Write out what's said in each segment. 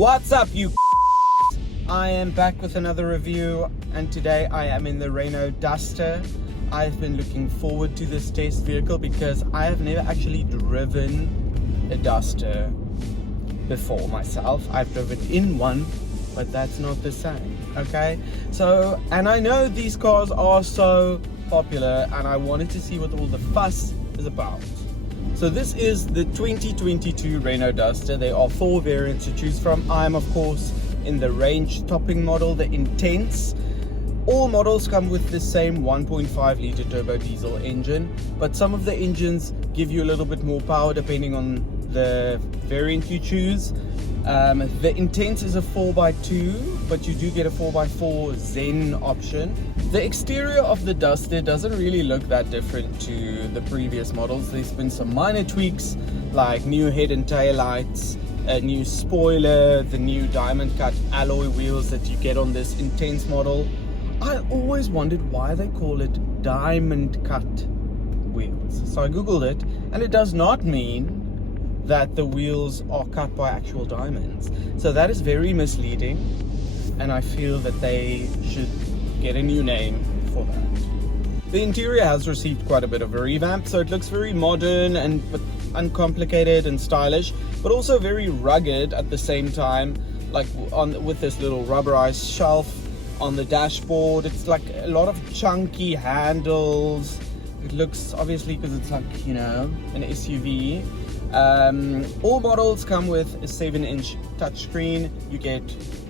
What's up, you? I am back with another review, and today I am in the Renault Duster. I've been looking forward to this test vehicle because I have never actually driven a Duster before myself. I've driven in one, but that's not the same, okay? So, and I know these cars are so popular, and I wanted to see what all the fuss is about. So this is the 2022 Renault Duster. There are 4 variants to choose from. I'm of course in the range topping model, the Intense. All models come with the same 1.5 litre turbo diesel engine, but some of the engines give you a little bit more power depending on the variant you choose. The Intense is a 4x2, but you do get a 4x4 Zen option. The exterior of the Duster doesn't really look that different to the previous models. There's been some minor tweaks like new head and tail lights, a new spoiler, the new diamond cut alloy wheels that you get on this Intense model. I always wondered why they call it diamond cut wheels. So I googled it, and it does not mean that the wheels are cut by actual diamonds. So that is very misleading, and I feel that they should get a new name for that. The interior has received quite a bit of a revamp, so it looks very modern and uncomplicated and stylish, but also very rugged at the same time, like with this little rubberized shelf on the dashboard. It's like a lot of chunky handles. It looks, obviously because it's like, you know, an SUV. All models come with a 7-inch touchscreen. You get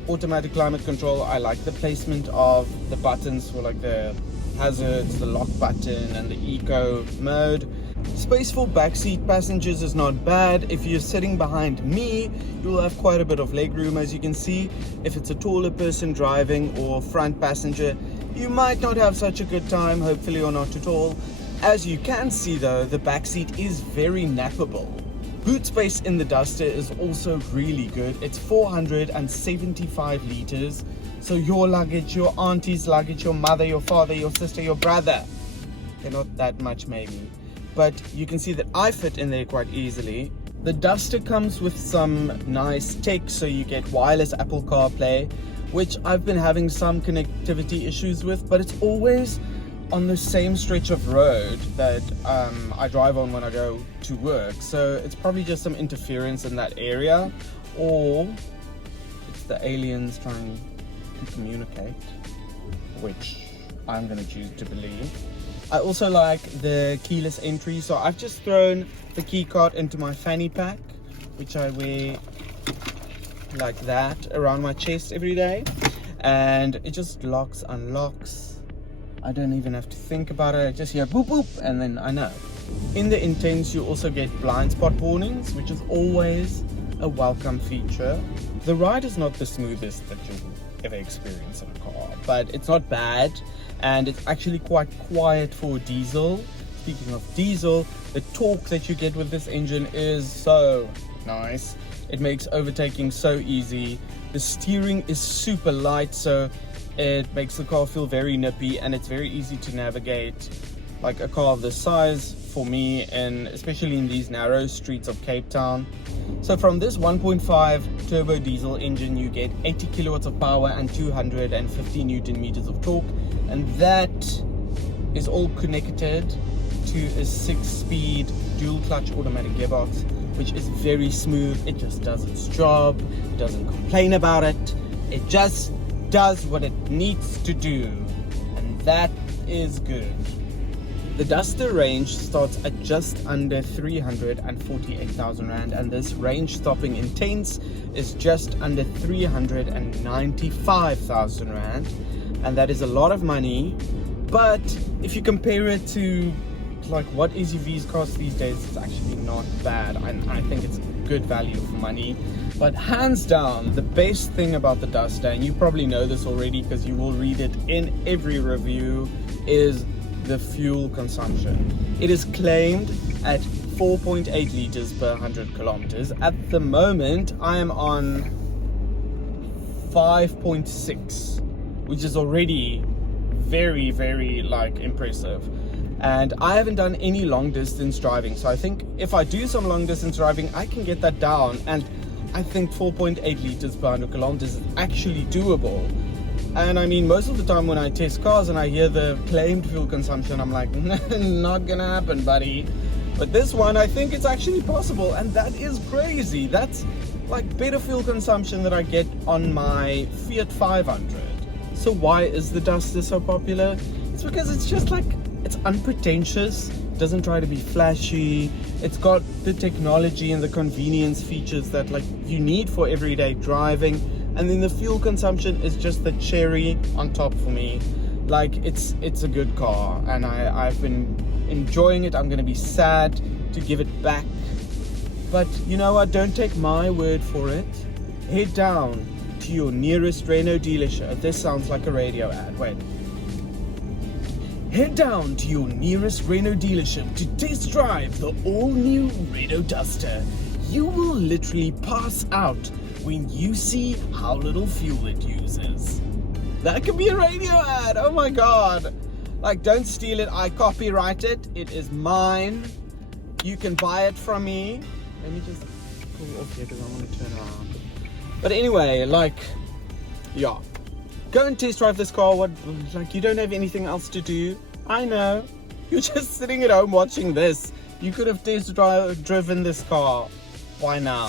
automatic climate control. I like the placement of the buttons for like the hazards, the lock button, and the eco mode. Space for backseat passengers is not bad. If you're sitting behind me, you'll have quite a bit of leg room, as you can see. If it's a taller person driving or front passenger, you might not have such a good time, hopefully, or not at all. As you can see though, the backseat is very nappable. Boot space in the Duster is also really good. It's 475 liters. So your luggage, your auntie's luggage, your mother, your father, your sister, your brother, they're not that much maybe, but you can see that I fit in there quite easily. The Duster comes with some nice tech, so you get wireless Apple CarPlay, which I've been having some connectivity issues with, but it's always on the same stretch of road that I drive on when I go to work. So it's probably just some interference in that area, or it's the aliens trying to communicate, which I'm going to choose to believe. I also like the keyless entry, so I've just thrown the key card into my fanny pack, which I wear like that around my chest every day, and it just locks, unlocks. I don't even have to think about it. I just hear boop boop and then I know. In the Intense you also get blind spot warnings, which is always a welcome feature. The ride is not the smoothest that you'll ever experience in a car, but it's not bad, and it's actually quite quiet for diesel. Speaking of diesel, the torque that you get with this engine is so nice. It makes overtaking so easy. The steering is super light, so it makes the car feel very nippy, and it's very easy to navigate like a car of this size for me, and especially in these narrow streets of Cape Town. So from this 1.5 turbo diesel engine you get 80 kilowatts of power and 250 newton meters of torque, and that is all connected to a 6-speed dual clutch automatic gearbox, which is very smooth. It just does its job. It doesn't complain about it. It just does what it needs to do, and that is good. The Duster range starts at just under 348,000 Rand, and this range stopping Intense is just under 395,000 Rand, and that is a lot of money. But if you compare it to like what SUVs cost these days, it's actually not bad. I think it's good value for money. But hands down, the best thing about the Duster, and you probably know this already because you will read it in every review, is the fuel consumption. It is claimed at 4.8 liters per 100 kilometers. At the moment, I am on 5.6, which is already very, very like impressive. And I haven't done any long distance driving, so I think if I do some long distance driving, I can get that down. And I think 4.8 liters per 100 kilometers is actually doable. And I mean, most of the time when I test cars and I hear the claimed fuel consumption, I'm like, not gonna happen, buddy. But this one, I think it's actually possible, and that is crazy. That's like better fuel consumption that I get on my Fiat 500. So why is the Duster so popular? It's because it's just like, it's unpretentious, doesn't try to be flashy, it's got the technology and the convenience features that like you need for everyday driving, and then the fuel consumption is just the cherry on top for me. Like it's a good car, and I've been enjoying it. I'm gonna be sad to give it back, but you know what, don't take my word for it. Head down to your nearest Renault dealership. This sounds like a radio ad, wait. Head down to your nearest Renault dealership to test drive the all-new Renault Duster. You will literally pass out when you see how little fuel it uses. That could be a radio ad, oh my god. Like, don't steal it, I copyright it, it is mine. You can buy it from me. Let me just pull off here because I want to turn around. But anyway, like, yeah. Go and test drive this car. What, like, you don't have anything else to do? I know. You're just sitting at home watching this. You could have test driven this car. Why now?